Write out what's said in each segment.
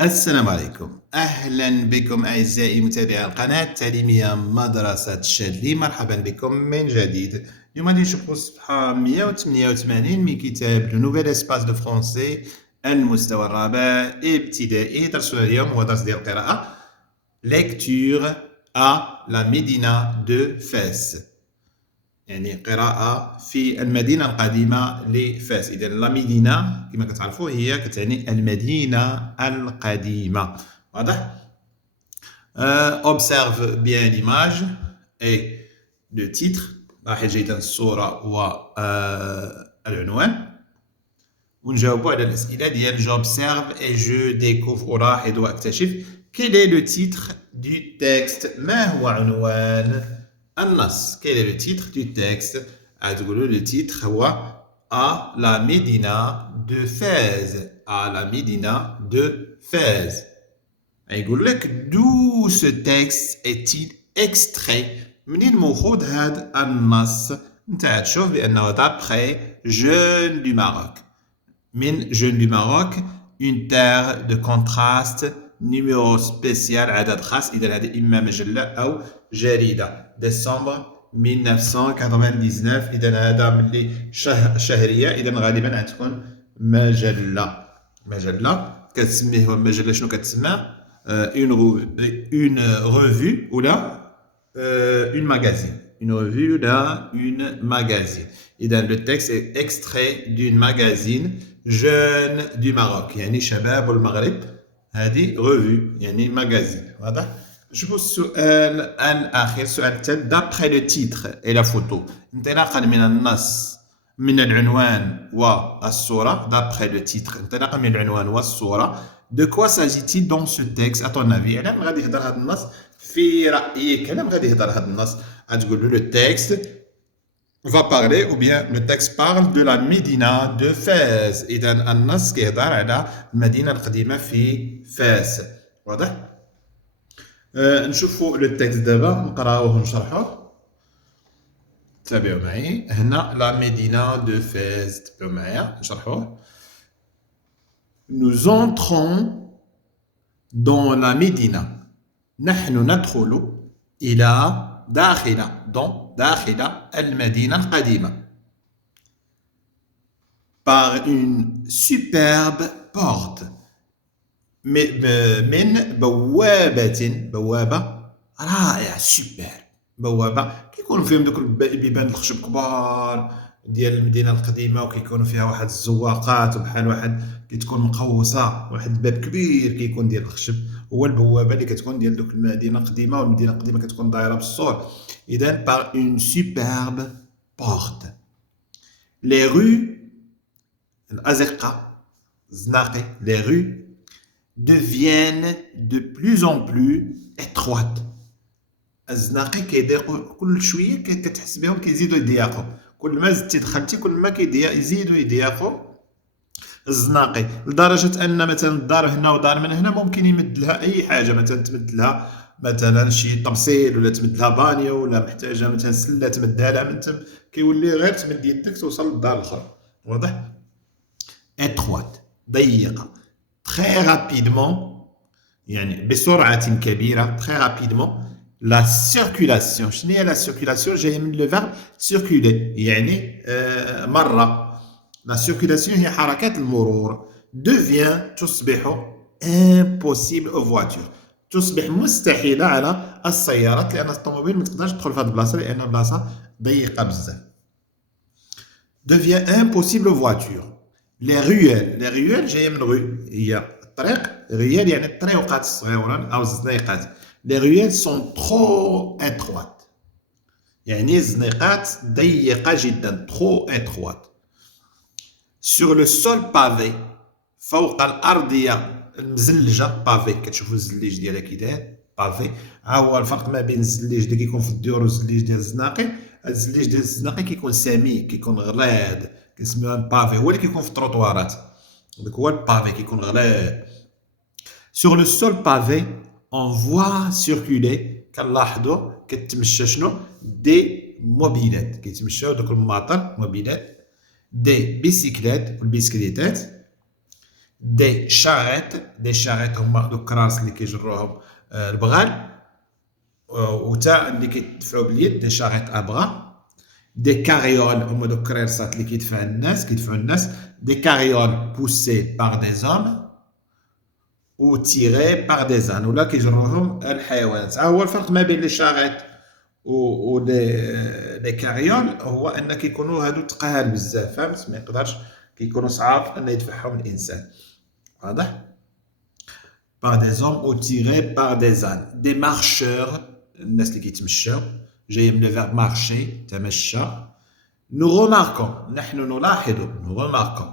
السلام عليكم أهلا بكم أعزائي متابعي القناة التعليمية مدرسة شادلي مرحبا بكم من جديد اليوم غادي نشوفوا الصفحة 188 من كتاب لو نوفيل اسباس دو فرونسي المستوى الرابع ابتدائي درسنا اليوم هو درس ديال القراءة lecture à la Médina de Fès يعني قراءة في المدينة القديمة لفاس. إذا لا مدينة كما كتعرفوا هي كتعني المدينة القديمة. واضح؟ observe bien l'image et le titre. لاحظ جيدا الصورة والعنوان ونجاوبوا على الأسئلة ديال j'observe et je découvre ألاحظ وأكتشف. Quel est le titre du texte؟ ما هو عنوان النص؟ Quel est le titre du texte؟ غتقولوا le titre هو à la Médina de Fès. À la Médina de Fès. يقول لك d'où ce texte est-il extrait؟ منين مأخوذ هذا النص؟ انت غتشوف بأنه d'après Jeunes du Maroc. من Jeunes du Maroc, une terre de contraste, numéro spécial عدد خاص. إذا هذه إما مجلة أو جريدة. ديسمبر 1999. إذا هذا ملي شهرية إذا غالبا غتكون مجلة كتسميه مجلة شنو كتسمى؟ une revue ولا une magazine. Une revue ولا une magazine. إذا le texte est extrait d'une magazine Jeunes du Maroc يعني شباب المغرب. هذه revue يعني magazine. واضح؟ شوفوا السؤال الأخير السؤال الثالث d'après le titre et la photo انطلاقا من النص من العنوان والصورة. d'après le titre انطلاقا من العنوان والصورة. de quoi s'agit-il dans ce texte à ton avis؟ على من غادي يهضر هذا النص في رأيك؟ على من غادي يهضر هذا النص؟ غتقول له le texte va parler ou bien le texte parle de la Médina de Fès. إذا النص كيهضر على المدينة القديمة في فاس. واضح؟ نشوفوا لو تكست دابا نقراوه ونشرحوه. تابعوا معي هنا لا مدينة دو فاس. تابعوا معايا نشرحوه. Nous entrons dans la Médina. نحن ندخل إلى داخل المدينة القديمة. Par une superbe porte. من بوابة رائعة. سوبر بوابة كيكونوا فيهم دوك البيبان الخشب كبار ديال المدينة القديمة وكيكونوا فيها واحد الزواقات وبحال واحد كتكون مقوسة واحد الباب كبير كيكون ديال الخشب هو البوابة اللي كتكون ديال دوك المدينة القديمة والمدينة القديمة كتكون دايرة بالسور. إذا par une superbe porte. Les rues الأزقة الزناقي les rues deviennent de plus en plus étroites. الزناقي كيضيقوا كل شويه كتحس بهم كيزيدوا يضيقوا. كل ما زدتي دخلتي كل ما يزيدوا يضيقوا الزناقي لدرجه ان مثلا الدار هنا ودار من هنا ممكن يمد لها اي حاجه. مثلا تمد لها مثلا شي طمسيل ولا تمد لها بانيو ولا محتاجه مثلا سله تمدها لها من تم كيولي غير تمد يدك توصل للدار الاخرى. واضح؟ étroite ضيقه. très rapidement يعني بسرعة كبيرة très rapidement la circulation. شنو هي la circulation؟ جاية من le verbe circuler يعني مرة. la circulation هي حركات المرور. devient تصبح impossible aux voitures. تصبح مستحيلة على السيارات لأن الطوموبيل ما تقدرش تدخل في هذه البلاصة لأن البلاصة ضيقة بزاف. devient impossible aux voitures. les ruelles جاية من rue هي الطريق. ruelle يعني الطريقات الصغيرة أو الزنيقات. les ruelles sont trop étroites يعني الزنيقات ضيقة جدا trop étroites. sur le sol pavé فوق الأرضية المزلجة pavé كتشوفوا الزليج ديالها كي داير pavé. ها هو الفرق ما بين الزليج اللي كيكون في الديور والزليج ديال الزناقي. الزليج ديال الزناقي كيكون سميك كيكون غليظ كنسميوها بافي هو اللي كيكون في التروطوارات. داك هو البافي كيكون غليظ. sur le sol pavé on voit circuler كنلاحظوا كتمشى شنو دي موبيلات كيتمشاو دوك الماطر موبيلات دي بيسيكلات والبيسكليتات دي شاريت هما دوك الكراس اللي كيجروهم البغال وتا اللي كيدفعوا باليد دي شاريت ابغا دي كاريول هما دوك الكريرسات اللي كيدفعوا الناس دي كاريول بوسي بار دي زوم و تيري بار دي زان ولا كيجروهم الحيوانات ها هو الفرق ما بين لي شاريت و لي كاريول هو ان كيكونوا هادو تقال بزاف فهمت ما يقدرش كيكونوا صعاب ان يدفعهم الانسان واضح par des hommes ou tirés par des ânes des marcheurs الناس اللي كيتمشاو جاي من le verbe marcher تمشى nous remarquons نحن نلاحظ nous remarquons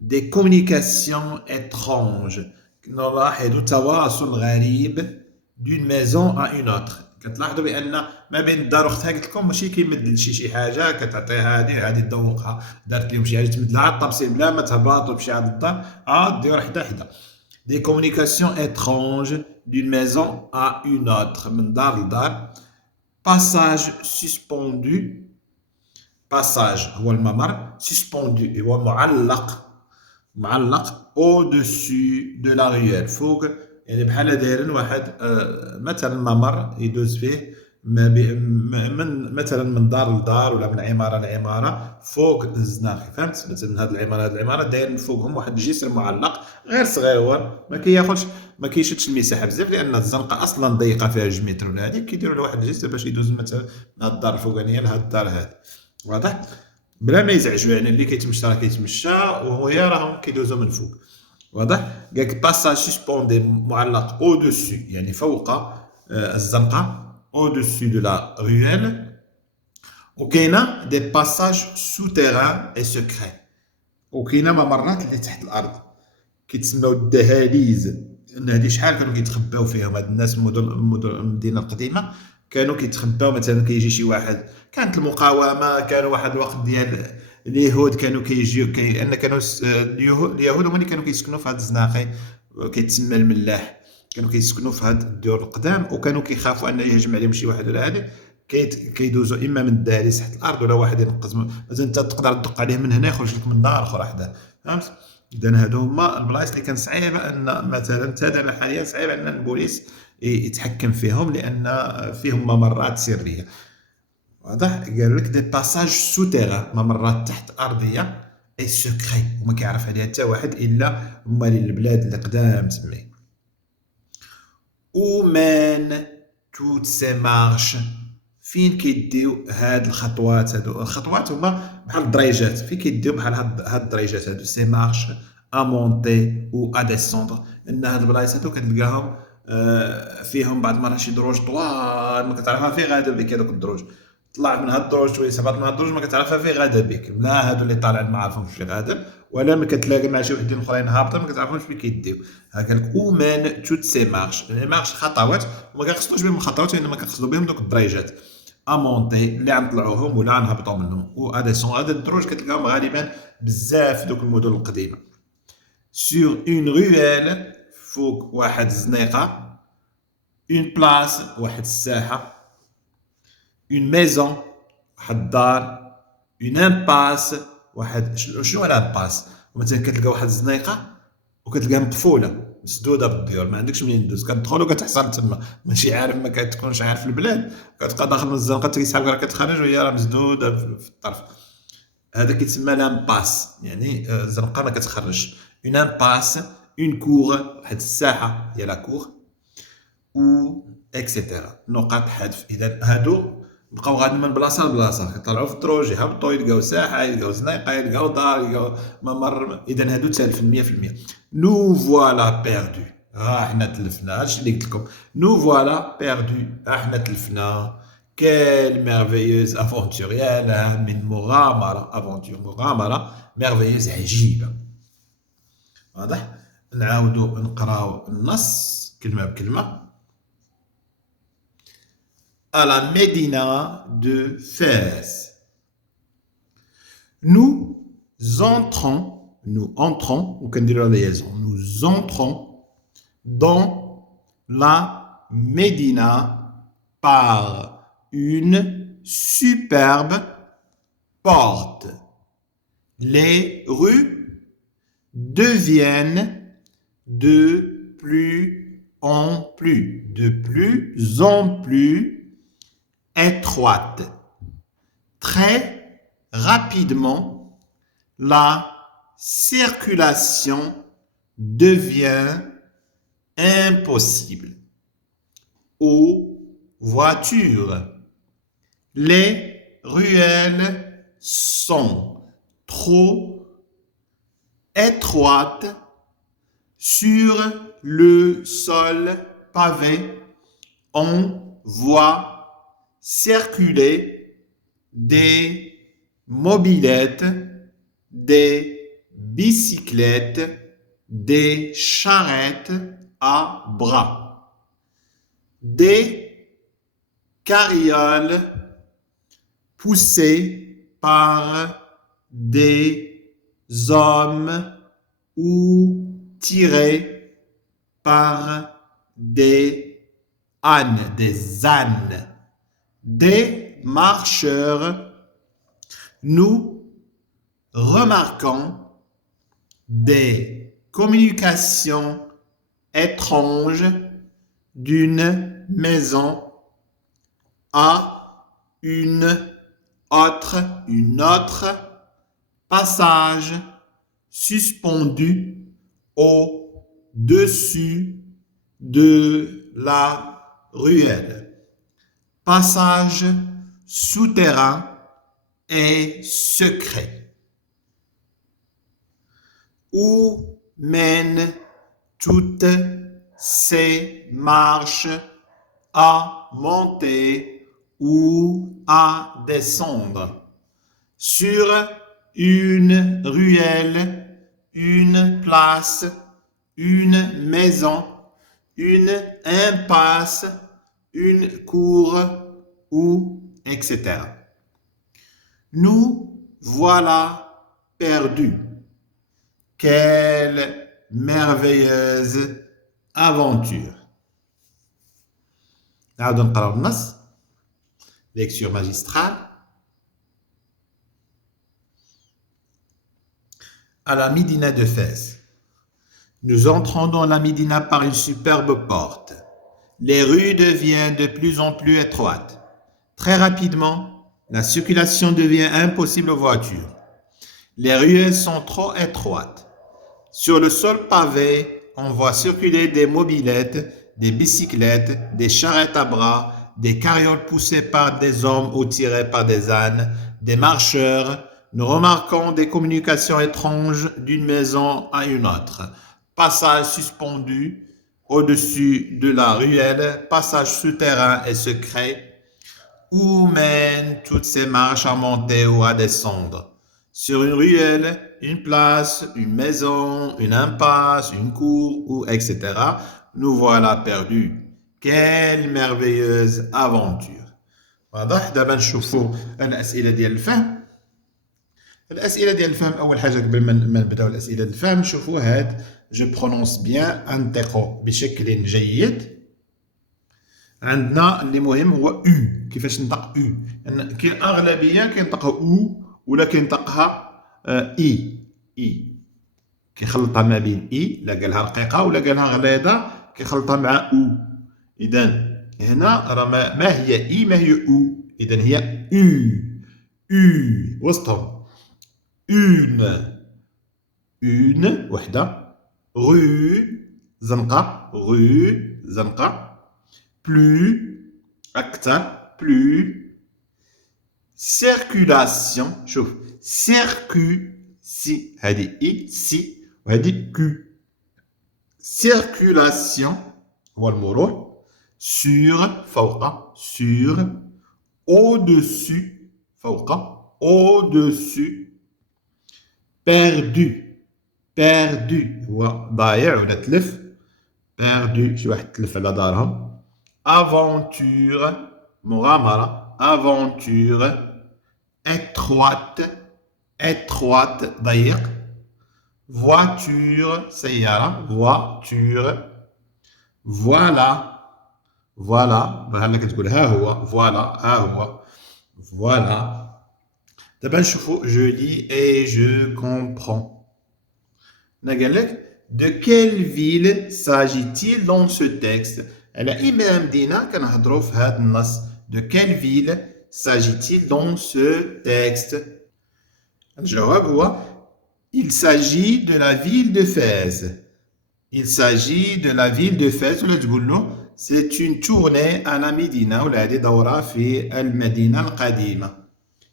des communications étranges نلاحظ تواصل غريب d'une maison à une autre كتلاحظوا بان ما بين الدار واختها قلت لكم ماشي كيمد لشي حاجه كتعطيها هذه تذوقها دارت لهم شي حاجه تمد لها الطبسيل بلا ما تهبط وتمشي عند الدار دير حدا حدا des communications étranges d'une maison à une autre من دار لدار passage suspendu passage هو الممر suspendu هو معلق au-dessus de la ruelle فوق يعني بحال دايرين واحد مثلا ممر يدوز فيه من مثلا من دار لدار ولا من عماره لعماره فوق الزناخي فهمت مثلا هاد العماره دايرين فوقهم واحد الجسر معلق غير صغير هو ما كيشدش المساحه بزاف لان الزنقه اصلا ضيقه فيها 2 متر ولا هذيك كيديروا له واحد الجسر باش يدوز مثلا من هاد الدار الفوقانيه لهاد الدار هادي واضح بلا ما يزعجوا يعني اللي كيتمشى راه كيتمشى وهي راهم كيدوزوا من فوق واضح قالك باساج سسبوندي معلق او دوسو يعني فوق الزنقه au-dessus de la ruelle وكاينه دي باساج سوتيران اي سكري وكاينه ممرات اللي تحت الارض كيتسموا الدهاليز ان هذه شحال كانوا كيتخباو فيهم هاد الناس المدينه القديمه كانوا كيتخباو مثلا كيجي شي واحد كانت المقاومه كانوا واحد الوقت ديال اليهود كانوا كيجيو لان كانوا اليهود هما اللي كانوا كيسكنوا في هاد الزناقي كيتسمى الملاح كانوا كيسكنوا في هاد الديور القدام وكانوا كيخافوا ان يهجم عليهم شي واحد ولا هذا كيدوزوا اما من الدهاليز تحت الارض ولا واحد ينقز مثلا انت تقدر تدق عليه من هنا يخرج لك من دار اخرى حدا فهمت اذا هادو هما البلايص اللي كان صعيبه ان مثلا حتى حاليا صعيب ان البوليس يتحكم فيهم لان فيهم ممرات سريه واضح قال لك دي باساج سوتيران ممرات تحت ارضيه اي سكري وما كيعرف عليها حتى واحد الا هما البلاد اللي قدام تسمي où mènent toutes ces marches فين كيديو هاد الخطوات هادو الخطوات هما بحال الدريجات فين كيديو بحال هاد الدريجات هادو سي مارش ا مونتي او ا ديسوندر ان هاد البلايص هادو كتلقاهم فيهم بعض المرات شي دروج طوال ما كتعرفها فين غادا بك هذوك الدروج طلع من هاد الدروج شويه هبط من هاد الدروج ما كتعرفها فين غادا بك لا هادو اللي طالعين ما عارفهمش فين غادا ولا ما كتلاقى مع شي وحدين اخرين هابطين ما كتعرفوش فين كيديو هكا لك او مان توت سي مارش لي مارش خطوات وما كنقصدوش بهم الخطوات وانما كنقصدوا بهم دوك الدريجات ا مونتي اللي غنطلعوهم ولا غنهبطوا منهم و ا ديسون هاد الدروج كتلقاهم غالبا بزاف دوك المدن القديمه سور اون رويل فوق واحد الزنيقه اون بلاص واحد الساحه اون ميزون واحد الدار اون امباس واحد شنو هو الامباس مثلا كتلقى واحد الزنيقه وكتلقاها مقفوله مسدوده بالديور ما عندكش منين تدوز كتدخل وكتحصل تما ماشي عارف ما كتكونش عارف البلاد كتبقى داخل من الزنقه تيسحب راه كتخرج وهي راه مسدوده في الطرف هذا كيتسمى لامباس يعني الزنقه ما كتخرجش اون امباس اون كور واحد الساحه هي لا كور و اكسيتيرا نقاط حذف اذا هادو بقاو غادي من بلاصه لبلاصه كيطلعوا في الدروج يهبطوا يلقاو ساحه يلقاو زنيقه يلقاو دار يلقاو ممر اذا هادو تالفين 100% نو فوالا بيردو حنا تلفنا هادشي اللي قلت لكم نو فوالا بيردو حنا تلفنا كال ميرفيوز افونتور يا لها من مغامره افونتور مغامره ميرفيوز عجيبه واضح نعاودو نقراو النص كلمه بكلمه à la Médina de Fès. Nous entrons, ou qu'on dit la liaison, nous entrons dans la Médina par une superbe porte. Les rues deviennent de plus en plus étroite. Très rapidement, la circulation devient impossible aux voitures. Les ruelles sont trop étroites sur le sol pavé. On voit circuler des mobylettes, des bicyclettes, des charrettes à bras, des carrioles poussées par des hommes ou tirées par des ânes, des marcheurs. Nous remarquons des communications étranges d'une maison à une autre, passage suspendu au-dessus de la ruelle, passage souterrain et secret. Où mènent toutes ces marches à monter ou à descendre? Sur une ruelle, une place, une maison, une impasse, une cour, ou etc. Nous voilà perdus. Quelle merveilleuse aventure. نعود نقرأ النص. Lecture magistrale. À la Médina de Fès. Nous entrons dans la Médina par une superbe porte. Les rues deviennent de plus en plus étroites. Très rapidement, la circulation devient impossible aux voitures. Les ruelles sont trop étroites. Sur le sol pavé, on voit circuler des mobylettes, des bicyclettes, des charrettes à bras, des carrioles poussées par des hommes ou tirées par des ânes, des marcheurs. Nous remarquons des communications étranges d'une maison à une autre. Passage suspendu au-dessus de la ruelle, passage souterrain et secret. Où mènent toutes ces marches à monter ou à descendre? Sur une ruelle, une place, une maison, une impasse, une cour, ou etc. Nous voilà perdus. Quelle merveilleuse aventure. واضح. دابا نشوفوا الأسئلة ديال الفهم. الأسئلة ديال الفهم أول حاجة قبل ما نبداو الأسئلة ديال الفهم نشوفوا هاد جو برونونس بيان أنطقو بشكل جيد. عندنا اللي مهم هو او. كيفاش نطق او؟ كاين اغلبيه كينطقها او ولا كينطقها اي كيخلطها ما بين اي لا قالها رقيقه ولا قالها غليظه كيخلطها مع او. اذا هنا راه ما هي اي ما هي او. اذا هي او وسطهم. اون وحده. زنقه plus أكثر plus circulation. شوف سي هذه اي سي وهذه كو. circulation هو المرور. sur فوق sur au-dessus فوق au-dessus. perdu هو ضايع ولا تلف. perdu شي واحد تلف على دارهم. aventure مغامرة. aventure étroite ضيق. voiture سيارة. voiture بحال كتقول ها هو. ها هو. دابا نشوفو je lis et je comprends. هنا قال لك De quelle ville s'agit-il dans ce texte? على إما مدينة كنهضروا في هذا النص. De quelle ville s'agit-il dans ce texte? الجواب هو il s'agit de la ville de Fès. Il s'agit de la ville de Fès. ولا تقول له c'est une tournée à la Médina ولا هذه دورة في المدينة القديمة.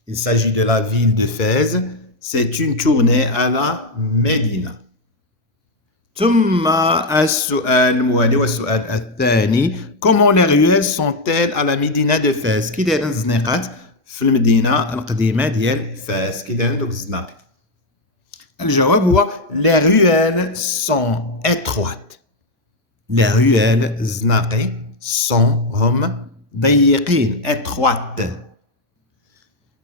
Il s'agit de la ville de Fès. C'est une tournée à la Médina. ثم السؤال الموالي والسؤال الثاني comment les ruelles sont-elles à la Médina de Fès؟ كي دايرين الزنيقات في المدينة القديمة ديال فاس كي دايرين دوك الزناقي؟ الجواب هو les ruelles sont étroites. Les ruelles الزناقي sont هم ضيقين étroites.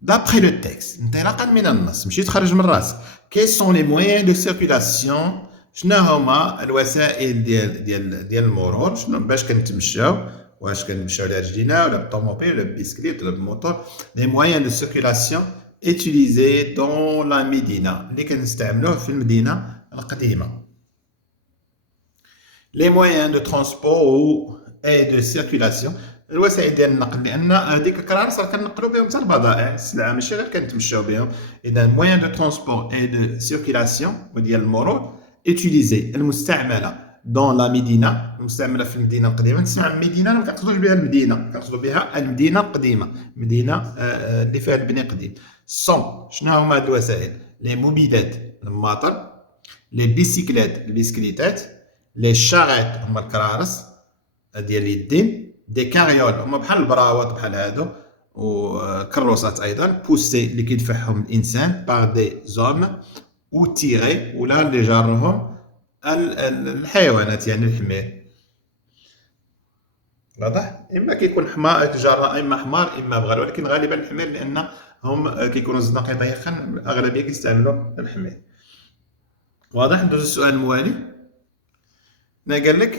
D'après le texte انطلاقا من النص ماشي تخرج من راسك quels sont les moyens de circulation شنو هما الوسائل ديال المرور شنو باش كنتمشاو واش كنمشاو على رجلينا ولا بالطوموبيل ولا بالبيسكليت ولا بالموتور les moyens de circulation utilisés dans la Médina اللي كنستعملوه في المدينة القديمة les moyens de transport et de circulation الوسائل ديال النقل لان هذيك الكرار صار كنقلوا بهم حتى البضائع السلعه ماشي غير كنتمشاو بهم اذا moyen de transport et de circulation وديال المرور utilisé المستعمله dans la Médina المستعمله في المدينه القديمه نسمع المدينه ما كنقصدوش بها المدينه كنقصدوا بها المدينه القديمه المدينه اللي فيها البناء قديم صون شنو هما هاد الوسائل لي موبيلات الماطر لي بيسيكلات البيسكليتات لي شاريت هما الكرارس ديال اليدين دي كاريول هما بحال البراوات بحال هادو وكروسات ايضا بوسي اللي كيدفعهم الانسان باغ دي زوم و تيغي ولا اللي جارهم الحيوانات يعني الحمير واضح اما كيكون حمار جار اما حمار اما بغال ولكن غالبا الحمير لان هم كيكونوا الزناقي ضيقين اغلبيه كيستعملوا الحمير واضح ندوز السؤال الموالي قال لك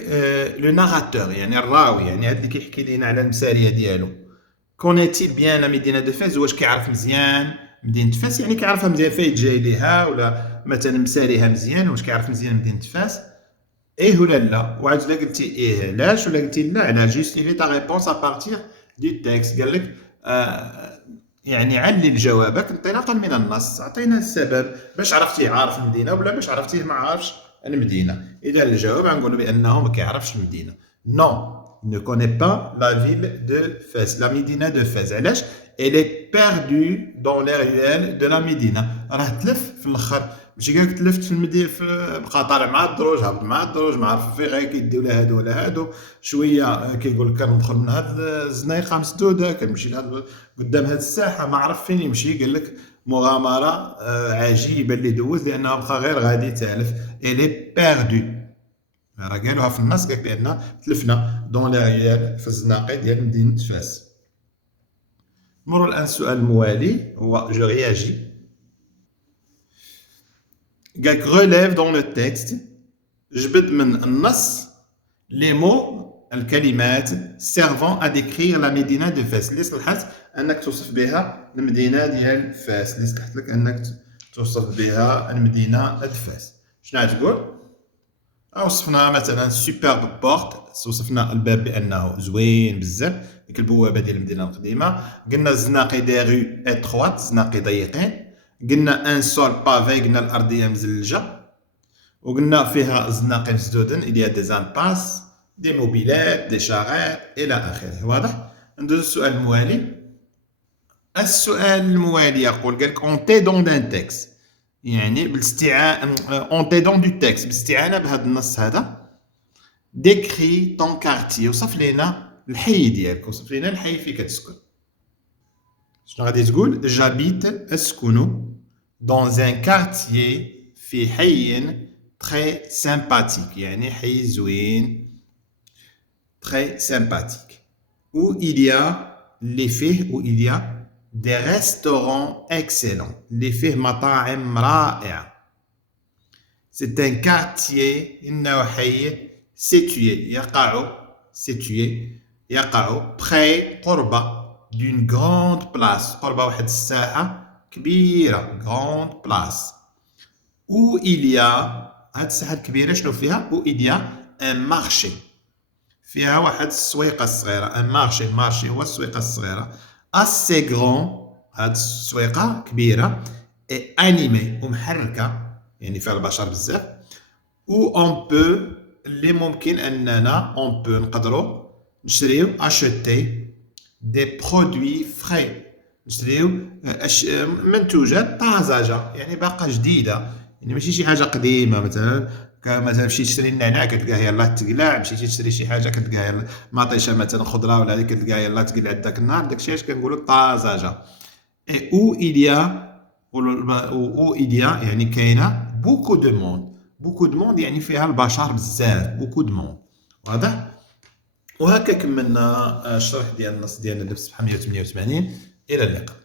لو ناراتور يعني الراوي يعني هذا اللي كيحكي لنا على المساريه ديالو كونيتيل بيان لا مدينه دو فاس واش كيعرف مزيان مدينه فاس يعني كيعرفها مزيان فايت جاي ليها ولا مثلا مساريها مزيان واش كيعرف مزيان مدينه فاس ايه ولا لا وعاد لا قلتي ايه علاش ولا قلتي لا علاش جوستيفي تا ريبونس ا بارتير دو تيكست قال لك يعني علل جوابك انطلاقا من النص عطينا السبب باش عرفتيه عارف المدينه ولا باش عرفتيه ما عارفش المدينه اذا الجواب غنقولوا بانه ما كيعرفش المدينه non il ne connaît pas la ville de Fès la Médina de Fès علاش elle est perdue dans les ruelles de la Médina راه تلف في الاخر ماشي كاع تلفت في المدينه بقى طالع مع الدروج هبط مع الدروج ما عرف فين غير كيديو لا هادو ولا هادو شويه كيقول لك كندخل من هاد الزنيقه مسدوده كنمشي لهاد قدام هاد الساحه ما عرف فين يمشي قال لك مغامره عجيبه اللي دوز لانه بقى غير غادي تالف الي بيردو راه قالوها في النص قال بان تلفنا دون لي ريال في الزناقي ديال مدينه فاس نمروا الان السؤال الموالي هو جو رياجي قالك relève dans le texte جبد من النص les mots الكلمات servant à décrire la Médina de Fès اللي صلحت انك توصف بها المدينه ديال فاس اللي صلحت لك انك توصف بها المدينه ديال فاس شنو غتقول وصفنا مثلا سوبرب بورت وصفنا الباب بانه زوين بزاف ديك البوابه ديال المدينه القديمه قلنا الزناقي دي رو اتروات زناقي ضيقين قلنا ان سول بافي قلنا الارضيه مزلجه وقلنا فيها زناقي مسدودين الى دي زامباس دي موبيلات دي شاريت الى اخره واضح ندوز السؤال الموالي السؤال الموالي يقول قالك اون تي دون دان تكست يعني بالاستعانه اون تي دون دو تكست بالاستعانه بهذا النص هذا ديكري طون كارتي وصف لنا الحي ديالك وصف لنا الحي فين كتسكن شنو غادي تقول جابيت اسكن dans un quartier في حي très sympathique يعني حي زوين très sympathique où il y a les faits où il y a des restaurants excellents اللي فيه مطاعم رائعة c'est un quartier إنه حي situé يقع près قرب d'une grande place قرب واحد الساحة كبيرة grande place où il y a هاد الساحة الكبيرة شنو فيها؟ و il y a un marché فيها واحد السويقة الصغيرة un marché هو السويقة الصغيرة assez grand هاد السويقة كبيرة et animée ومحركة يعني فيها البشر بزاف où on peut اللي ممكن أننا on peut نقدروا نشريو acheter des produits frais نشريو منتوجات طازجة يعني باقا جديدة يعني ماشي شي حاجة قديمة مثلا مشيتي تشري النعناع كتلقاه يلاه تقلع مشيتي تشري شي حاجة كتلقاها يلاه مطيشة مثلا خضرة ولا هاديك كتلقاها يلاه تقلعت داك النهار داكشي علاش كنقولو طازجة et où il y a où il y a يعني كاينة beaucoup de monde يعني فيها البشر بزاف beaucoup de monde واضح وهكا كملنا الشرح ديال النص ديال اللبس صفحة 188 إلى اللقاء.